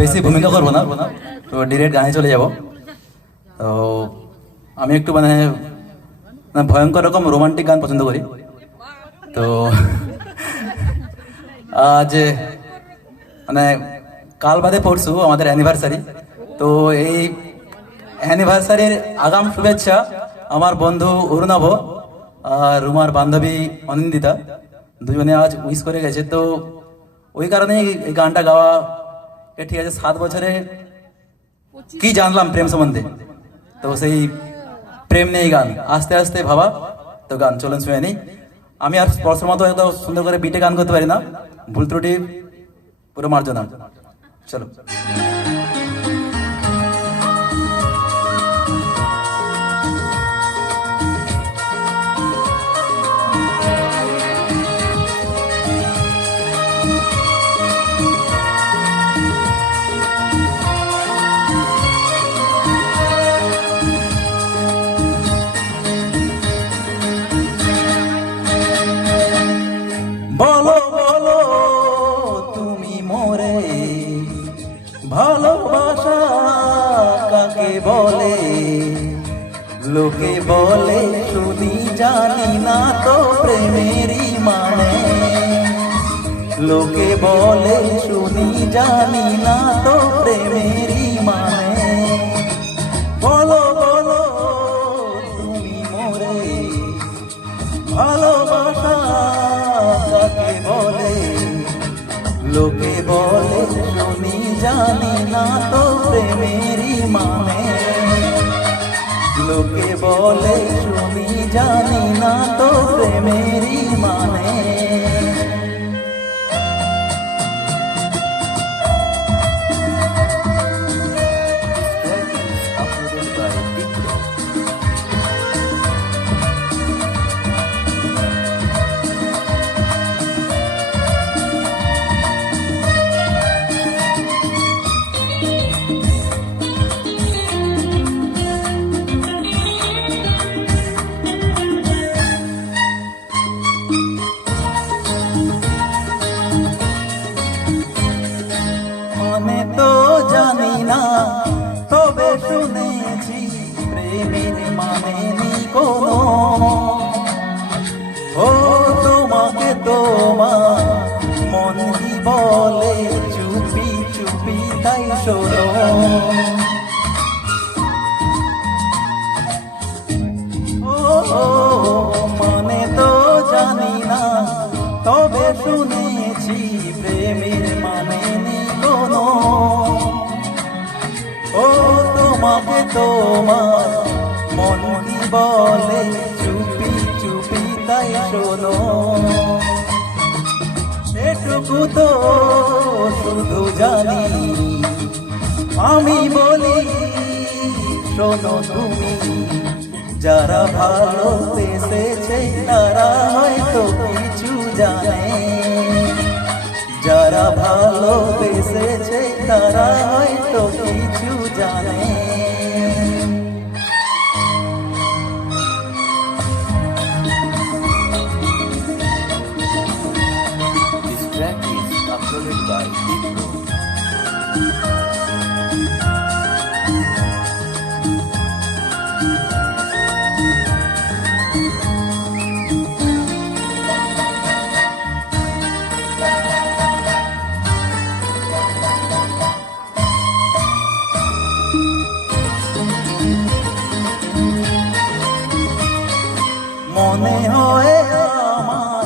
বেশি ভূমিকা করবো না, তো ডিরেক্ট গানে চলে যাব। তো আমি একটু মানে ভয়ঙ্কর রকম রোমান্টিক গান পছন্দ করি। তো আজ মানে কাল বাদে পরশু আমাদের অ্যানিভার্সারি। তো এই অ্যানিভার্সারির আগাম শুভেচ্ছা আমার বন্ধু অরুণাভ আর রুমার বান্ধবী অনিন্দিতা, দুজনে আজ উইশ করে গেছে। তো ওই কারণেই এই গানটা গাওয়া। ঠিক আছে, 7 বছরে কি জানলাম প্রেম সম্বন্ধে, তো সেই প্রেম নিয়ে গান আস্তে আস্তে ভাবা। তো গান চলুন শুনে নিই। আমি আর স্পর্শের মতো এত সুন্দর করে বিটে গান করতে পারি না, ভুল ত্রুটি পুরো মার্জনা। চলো। বলো বলো তুমি মোরে ভালোবাসা কাকে বলে, লোকে বলে শুনি জানি না তো প্রেমেরই মানে, লোকে বলে শুনি জানি না তো প্রেমেরই মানে। বলো বলো তুমি মোরে ভালোবাসা কাকে বলে, লোকে বলে শুনি জানি না তো প্রেমেরই মানে, লোকে বলে শুনি জানি না তো প্রেমেরই মানে। আমি তো জানি না, তবে শুনেছি প্রেমের মানে নেই কোনো। ও তোমাকে তোমার মন কি বলে চুপি চুপি তাই শোনো। ও মানে তো জানি না, তবে শুনেছি প্রেমের মানে নেই কোনো। ও তোমাকে তোমার মন কি বলে চুপি চুপি তাই শোনো। এটুকু তো শুধু জানি আমি বলি শোনো তুমি, যারা ভালোবেসেছে তারা হয়তো কিছু জানে, যারা ভালোবেসেছে তারা হয়তো কিছু জানে। This track is uploaded by Dipro. মনে হয় আমার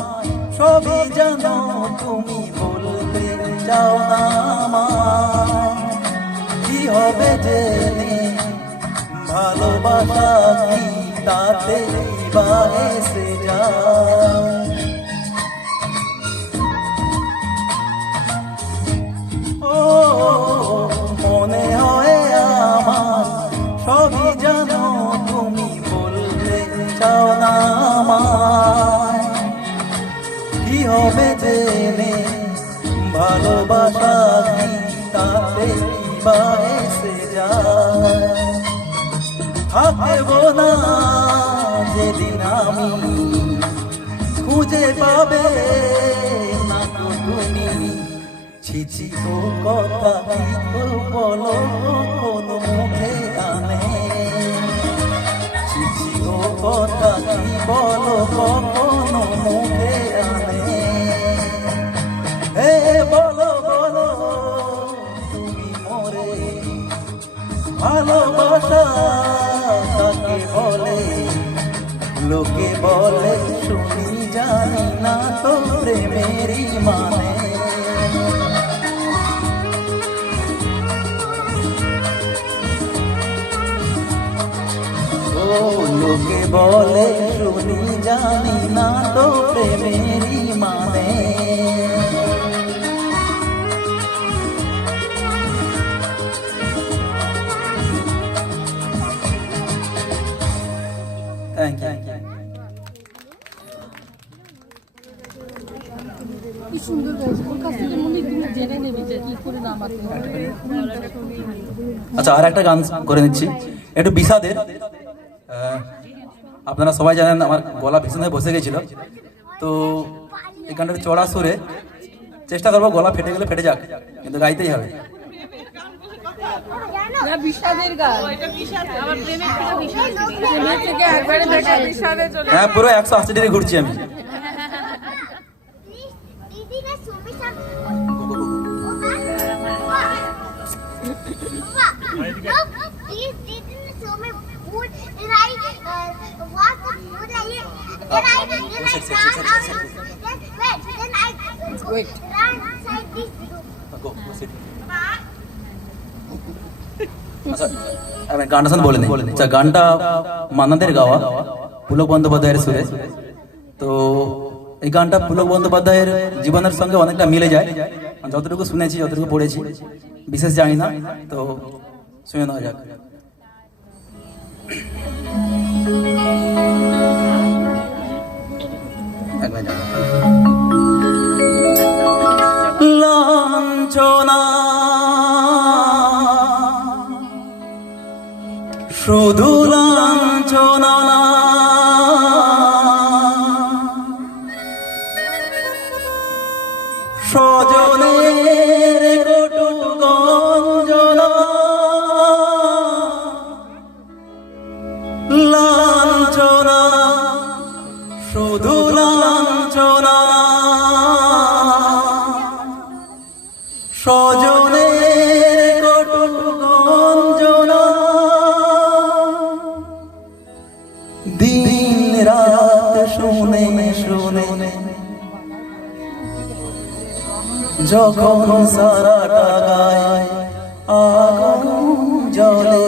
সবই জানো, তুমি বলতে চাও না আমায়। কি হবে জেনে ভালোবাসা কি তাতে বা এসে যায়। ও মনে হয় আমার সবই জানো, তুমি বলতে চাও না আমায়। কি হবে জেনে ভালোবাসা কি তাতে বা এসে যায়। থাকবো না যেদিন আমি খুঁজে পাবে না তো তুমি, ছি ছি ও কথা ভালোবাসা তাকে বলে, লোকে বলে শুনি জানি না তো প্রেমেরই মানে। ও লোকে বলে শুনি জানি না তো প্রেমেরই মানে। Thank you. কি সুন্দর গাইছে, ওর কাছ থেকে মনে তুমি জেনে নেবে যে কি করে নামাতে হয়। আচ্ছা, আর একটা গান করে নিচ্ছি, একটু বিষাদের। আপনারা সবাই জানেন আমার গলা ভীষণ হয়ে বসে গেছিল, তো এই গানটা চড়া সুরে চেষ্টা করবো, গলা ফেটে গেলে ফেটে যাক, কিন্তু গাইতেই হবে। না বিষাদের গান, আমার প্রেমের থেকে বিষাদ, প্রেমের থেকে একবারে বিষাদে চলে। হ্যাঁ, পুরো 180 ডিগ্রি ঘুরছি আমি। আচ্ছা, আমি গানটা শুনে বলে নিই। আচ্ছা, গানটা মান্নাদের গাওয়া, পুলক বন্দ্যোপাধ্যায়ের সুরে। তো এই গানটা পুলক বন্দ্যোপাধ্যায়ের জীবনের সঙ্গে অনেকটা মিলে যায়, যতটুকু শুনেছি যতটুকু পড়েছি, বিশেষ জানি না, তো শুনে নেওয়া যাক। লাঞ্ছনা শুধু লাঞ্ছনা, স্বজনের কটু গঞ্জনা, লাঞ্ছনা শুধু লাঞ্ছনা, স্বজনের কটু গঞ্জনা, দিন রাত শুনে শুনে যখন সারাটা গায় আগুন জ্বলে,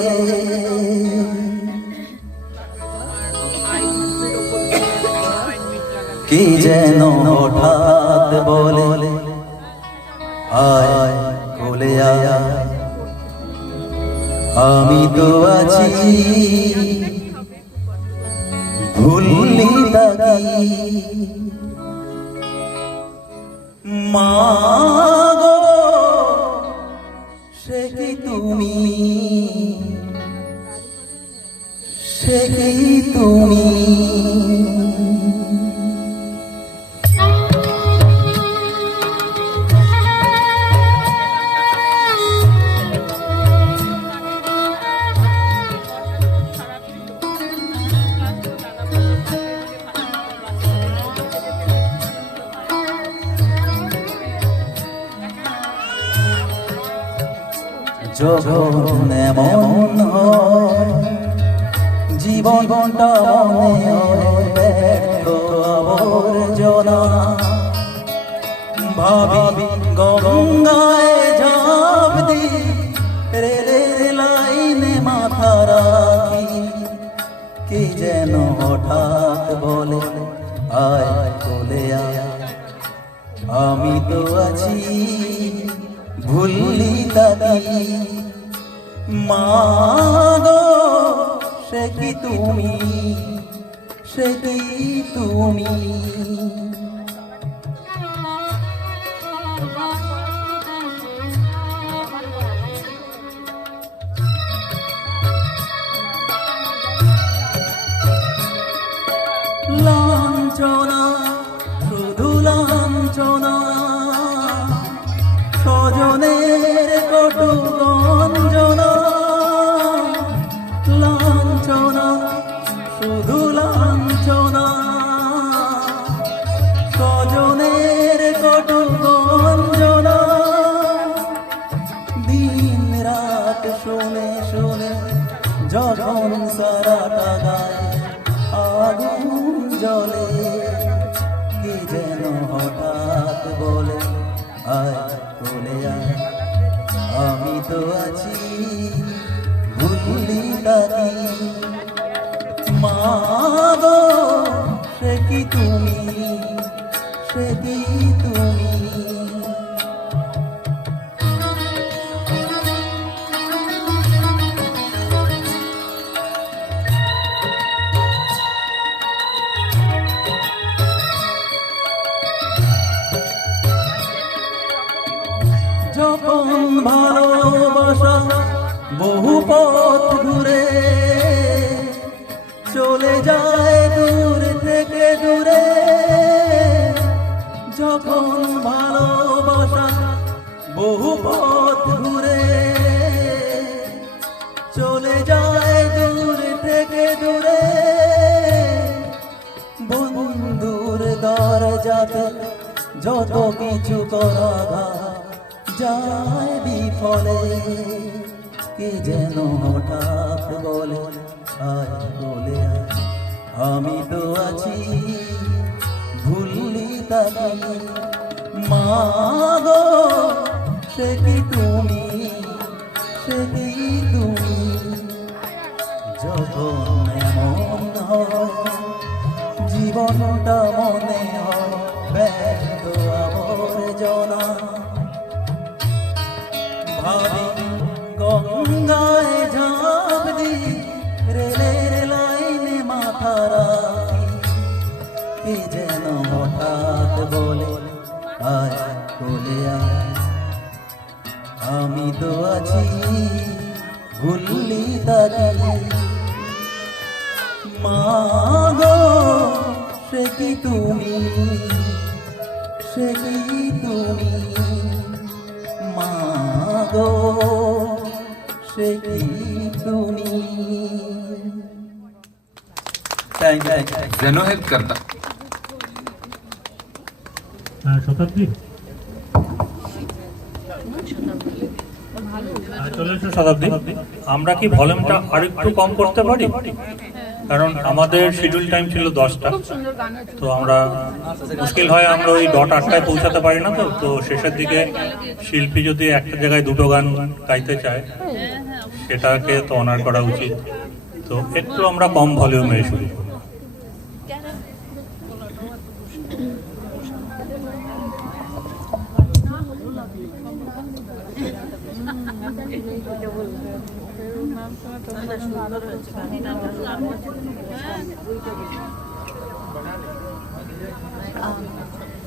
কি যেন হঠাৎ বলে আয় কোলে আয়, আমি তো আছি ভুললি তাকি, মা গো সে কি তুমি, সে কি তুমি। যখন এমন হয় জীবনটা মনে হয় ব্যর্থ আবর্জনা, ভাবি গঙ্গায় ঝাঁপ দি, রেলের লাইনে মাথা রাখি, কি যেন হঠাৎ বলে আয় কোলে আয়, আমি তো আছি ভুললি তাকি, মা গো সে কি তুমি, সে কি তুমি। লাঞ্ছনা শুধু লাঞ্ছনা, স্বজনের কটু গঞ্জনা, লাঞ্ছনা শুধু লাঞ্ছনা, স্বজনের কটু গঞ্জনা, দিন রাত শুনে শুনে যখন সারাটা গায়ে আগুন জ্বলে, কি যেন হঠাৎ বলে আয় চলে আয়, আমি তো আছি ভুলি তাকি। মা গো সে কি তুমি, সে কি তুমি। যখন ভালোবাসা বহু পথ ঘুরে চলে যায় দূর থেকে দূরে, যখন ভালোবাসা বহু পথ ঘুরে চলে যায় দূর থেকে দূরে, বন্ধুর দরজাতে যত কিছু করা যায় বিফলে, কে যেন হঠাৎ বলে আয় বলে আয়, আমি তো আছি ভুলি তাকি। মা গো সে কি তুমি, সে কি তুমি। যখন এমন হয় জীবনটা মনে হয় ব্যর্থ আবর্জনা, ভাবি গঙ্গায় ঝাঁপ দি রেলের লাইনে মাথা রাখি, কে যেন হঠাৎ বলে আয় বলে আয়, আমি তো আছি ভুলি তাকি। মা গো সে কি তুমি, সে কি তুমি। মা গো সে কি তুমি। Thank you. যেন হেল্প করতা। শতাব্দী চলে এসো শতাব্দী, আমরা কি ভলিউমটা আরেকটু কম করতে পারি? কারণ আমাদের শিডিউল টাইম ছিল 10টা, তো আমরা মুশকিল হয় আমরা ওই 8টায় পৌঁছাতে পারি না। তো তো শেষের দিকে শিল্পী যদি একটা জায়গায় দুটো গান গাইতে চায় সেটাকে তো অনার করা উচিত, তো একটু আমরা কম ভলিউমে শুনি।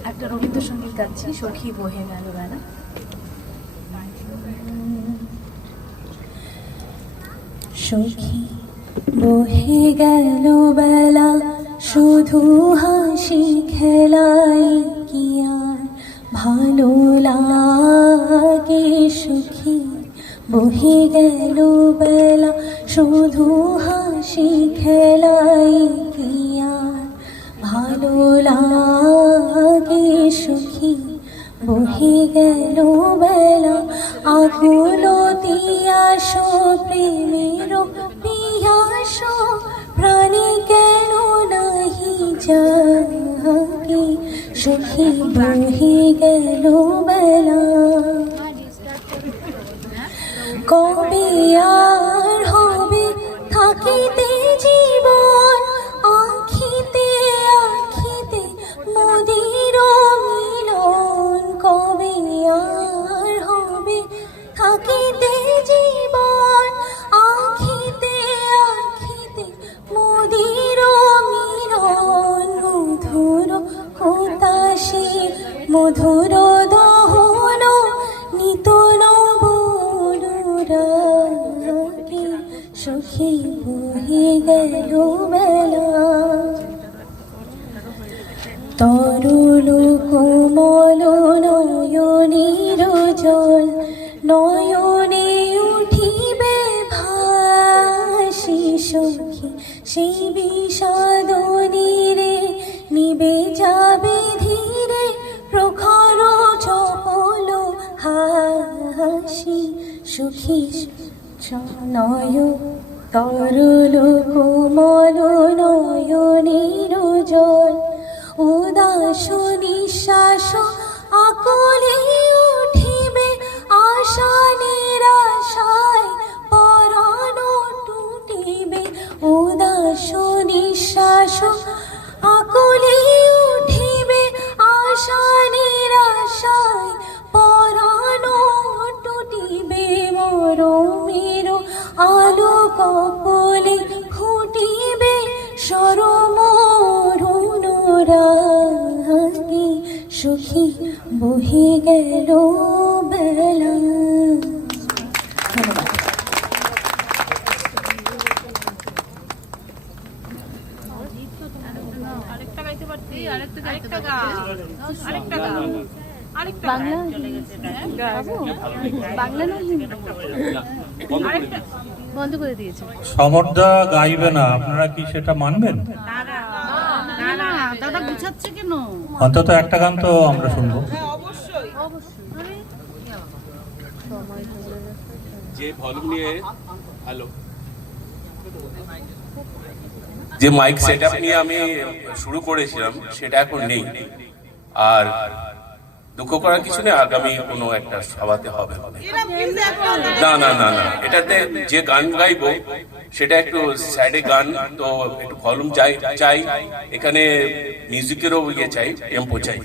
একটা রবীন্দ্রসঙ্গীত গাচ্ছি, সখী বহে গেল বেলা। সখী বহে গেল বেলা, শুধু হাসি খেলাই কি আর ভালো লাগে। সখী বহে গেল বেলা, শুধু হাসি খেলাই কি আর ভালো লাগে। সখী বহে গেল বেলা, আকুল তিয়াস প্রেমের পিয়াস, প্রাণী কেন নাহি জাগে। সখী বহে গেল বেলা, কবে আর হবে থাকিতে জীবন, আখিতে আখিতে মোদের মিলন। কবে আর হবে থাকিতে জীবন, আখিতে আখিতে মোদের মিলন। মধুর হতাশে মধুর দহন, নিতন বনুরাগে। সখী বহে গেল বেলা, তরুল কোমল নয়নের জল, নয়নে উঠিবে ভাসি। সখী সেই বিষাদ নীরে নিবে যাবে ধীরে, প্রখর চপল হাসি। সখী নয় তরল কোমল নয়নের জল উদাস নিঃশ্বাস আকুলে উঠিবে আশা নিরাশায় পরাণ টুটিবে উদাস নিঃশ্বাস আকুলে উঠিবে আশা নিরাশায় পরাণ টুটিবে মরমের আলো কপলে ফুটিবে সরমরুণরাগে সুখী বহে গেল বেলা। ধন্যবাদ। আরেকটা গাইতে পারতি, আরেকটা গা, আরেকটা গা, আরেকটা বাংলা চলে গেছে। গাবো? বাংলা না হিন্দি? আরেকটা বন্ধ করে দিয়েছে। সমরদা গাইবে না, আপনারা কি সেটা মানবেন? না না দাদা গুছাচ্ছে কেন? অন্তত একটা গান তো আমরা শুনবো। যে ভলিউম নিয়ে হ্যালো যে মাইক সেটআপ নিয়ে আমি শুরু করেছিলাম সেটা এখন নেই। আর দুঃখ করার কিছু নেই, আগামী কোনো একটা সভাতে হবে। না না না না, এটাতে যে গান গাইবো সেটা একটু সাইডে গান, তো একটু ভলিউম চাই, এখানে মিউজিকেরও ইয়ে চাই, টেম্পো চাই।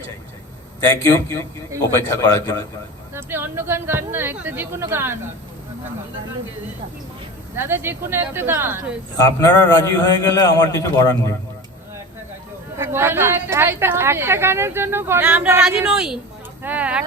থ্যাংক ইউ অপেক্ষা করার জন্য। আপনি অন্য গান গান না, একটা যে কোনো গান দাদা, যে কোনো একটা গান। আপনারা রাজি হয়ে গেলে আমার কিছু করার নেই। একটা গানের জন্য আমরা রাজি নই। হ্যাঁ।